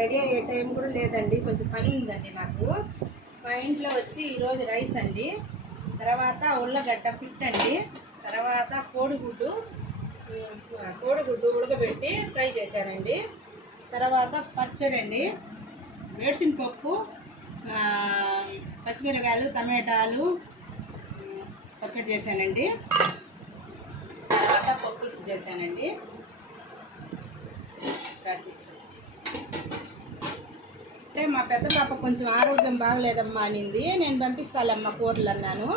Ready అయ్యే time కూడా లేదండి, కొంచెం పని ఉందండి నాకు. మా ఇంట్లో వచ్చి ఈరోజు రైస్ అండి, తర్వాత ఉల్లగడ్డ పిట్ అండి, తర్వాత కోడిగుడ్డు ఉడకబెట్టి ఫ్రై చేశానండి, తర్వాత పచ్చడి అండి, వేడిసిన పప్పు, పచ్చిమిరకాయలు, టమాటాలు పచ్చడి చేశానండి, తర్వాత పప్పులు చేశానండి. అంటే మా పెద్ద పాప కొంచెం ఆరోగ్యం బాగలేదమ్మా అనింది, నేను పంపిస్తాలేమ్మా కూరలు అన్నాను,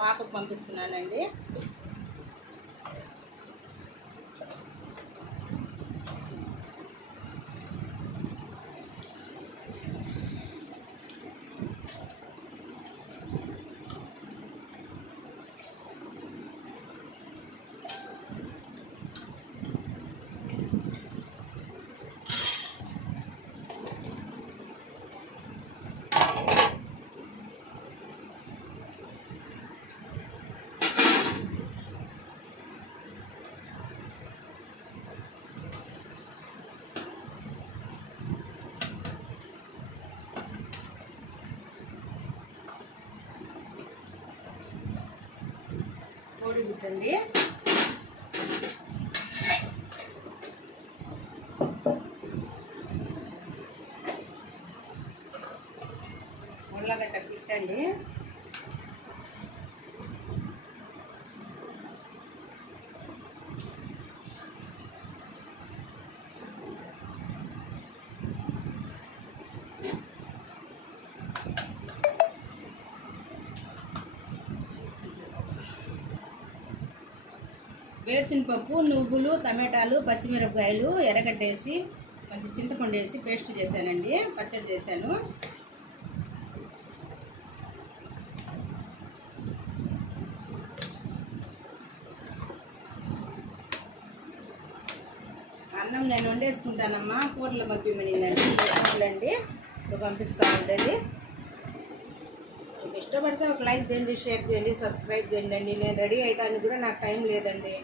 పాపకు పంపిస్తున్నానండి. కోడిగుడ్డు అండి, ఉల్లగడ్డ పిట్టండి, వేరుశనగపప్పు, నువ్వులు, టమాటాలు, పచ్చిమిరపకాయలు, ఎర్రగడ్డ వేసి కొంచెం చింతపండు వేసి పేస్ట్ చేశానండి, పచ్చడి చేశాను. అన్నం నేను వండేసుకుంటానమ్మా, కూరలు పంపిమనిందండి, అండి ఇప్పుడు పంపిస్తూ ఉంటుంది. మీకు ఇష్టపడితే ఒక లైక్ చేయండి, షేర్ చేయండి, సబ్స్క్రైబ్ చేయండి. నేను రెడీ అయ్యడానికి కూడా నాకు టైం లేదండి.